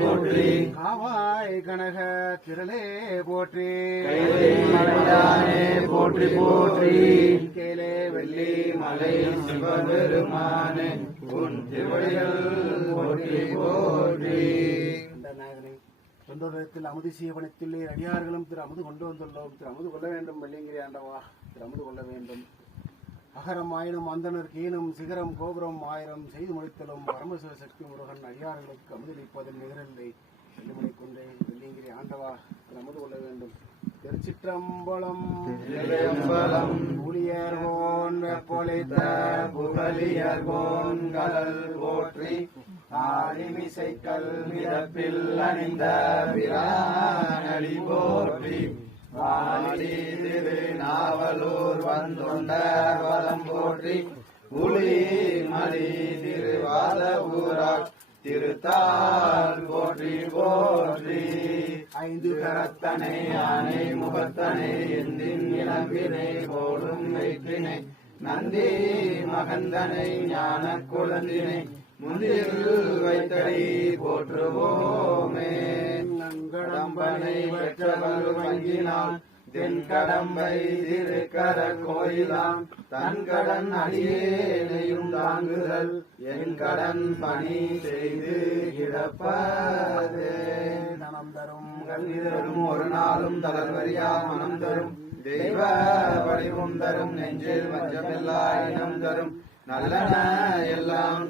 போற்றி காவாய் கனக திரளே போற்றி மலையானே போற்றி போற்றி கேலே வெள்ளி மலை சிவபெருமானே உன் திருவடிகள் போற்றி போற்றி. நாயகனை தொண்டத்தில் அமுது சீவனத்திலே அடியார்களும் திரு அமுது கொண்டு வந்துள்ளோம். திரு அமுது கொள்ள வேண்டும் வெள்ளியங்கிரி ஆண்டவா, திரு அமுது கொள்ள வேண்டும். அகரம் ஆயினும் அந்தனர் கீனும் சிகரம் கோபுரம் ஆயிரம் செய்து முடித்தலும் பரமசிவ சக்தி முருகன் அடியார்களுக்கு அமுதளிப்பதில் நிகரில்லை. வெள்ளிமணி கொண்டே வெள்ளியங்கிரி ஆண்டவா, திரு அமுது கொள்ள வேண்டும். திருச்சிற்றம்பலம் ஊழியர்கோன் வெப்பொழித்த புகழியர்கோன் கலல் போற்றி ஆதிமிசைக்கல் மிதப்பில் அணிந்த பிரானடி போற்றி வாழி திரு நாவலூர் வந்துண்ட வலம் போற்றி உளி மலி திருவாத ஊரார் திருத்தால் போற்றி போற்றி. ஐந்து கரத்தனை யானை முகத்தனை எந்தின் இளம்பினை போடும் வெற்றினை நந்தி மகந்தனை ஞான குழந்தினை முந்தில் வைத்தடி போற்றுவோமே. நங்கடம்பனை பெற்றவள் வங்கினான் தென்கடம்பை திருக்கர கோயிலாம் தன்கடன் அடியேனையும் தாங்குதல் என் கடன் பணி செய்து கிடப்பதே. நலம் தரும் கல்விதரும் ஒரு நாளும் தளர்வரியா மனம் தரும் தெய்வ வடிவம் தரும் நெஞ்சில் வஞ்சமில்லா இனம் தரும் நல்லன எல்லாம்